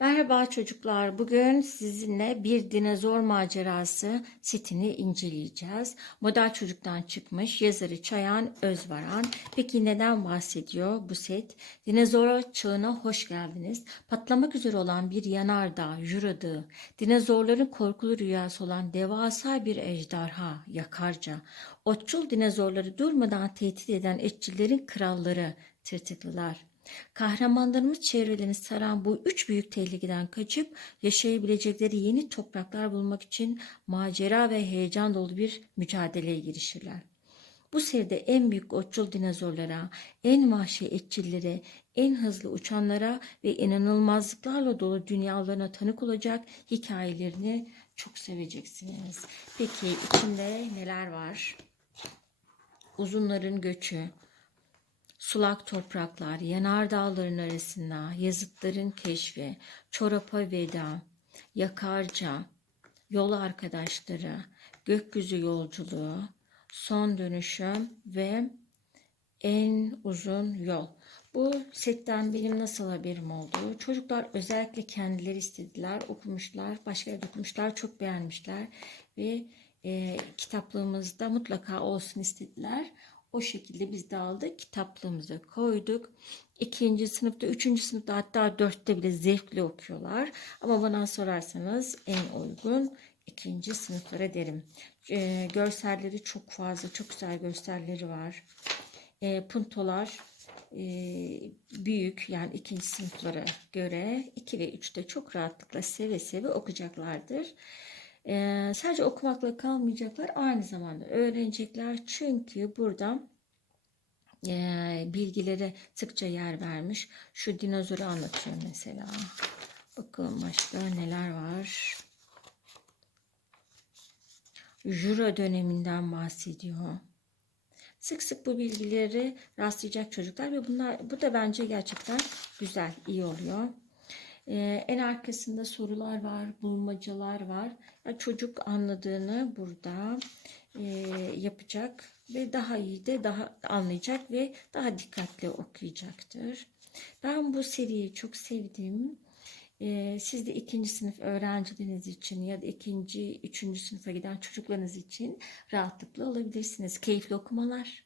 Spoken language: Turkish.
Merhaba çocuklar. Bugün sizinle bir dinozor macerası setini inceleyeceğiz. Model Çocuk'tan çıkmış yazarı Çayan Özvaran. Peki neden bahsediyor bu set? Dinozor çağına hoş geldiniz. Patlamak üzere olan bir yanardağ, juradığı, dinozorların korkulu rüyası olan devasa bir ejderha, yakarca, otçul dinozorları durmadan tehdit eden etçillerin kralları, tırtıklılar. Kahramanlarımız çevrelerini saran bu üç büyük tehlikeden kaçıp yaşayabilecekleri yeni topraklar bulmak için macera ve heyecan dolu bir mücadeleye girişirler. Bu seride en büyük otçul dinozorlara, en vahşi etçillere, en hızlı uçanlara ve inanılmazlıklarla dolu dünyalarına tanık olacak hikayelerini çok seveceksiniz. Peki içinde neler var? Uzunların göçü, Sulak topraklar, yanardağların arasında, yazıtların keşfi, çorapa veda, yakarca, yol arkadaşları, gökyüzü yolculuğu, son dönüşüm ve en uzun yol. Bu setten benim nasıl haberim oldu? Çocuklar özellikle kendileri istediler, okumuşlar, başka okumuşlar, çok beğenmişler ve e, kitaplığımızda mutlaka olsun istediler. O şekilde biz de aldık, kitaplığımıza koyduk. İkinci sınıfta, üçüncü sınıfta hatta dörtte bile zevkli okuyorlar. Ama bana sorarsanız en uygun ikinci sınıflara derim. E, görselleri çok fazla, çok güzel görselleri var. E, puntolar e, büyük yani ikinci sınıflara göre 2 ve 3'te çok rahatlıkla seve seve okuyacaklardır. Ee, sadece okumakla kalmayacaklar aynı zamanda öğrenecekler çünkü burada e, bilgilere sıkça yer vermiş. Şu dinozoru anlatıyor mesela. Bakın başka neler var. Jura döneminden bahsediyor. Sık sık bu bilgileri rastlayacak çocuklar ve bunlar bu da bence gerçekten güzel, iyi oluyor. Ee, en arkasında sorular var, bulmacalar var. Ya çocuk anladığını burada e, yapacak ve daha iyi de daha anlayacak ve daha dikkatli okuyacaktır. Ben bu seriyi çok sevdim. Ee, siz de ikinci sınıf öğrencileriniz için ya da ikinci, üçüncü sınıfa giden çocuklarınız için rahatlıkla alabilirsiniz. Keyifli okumalar.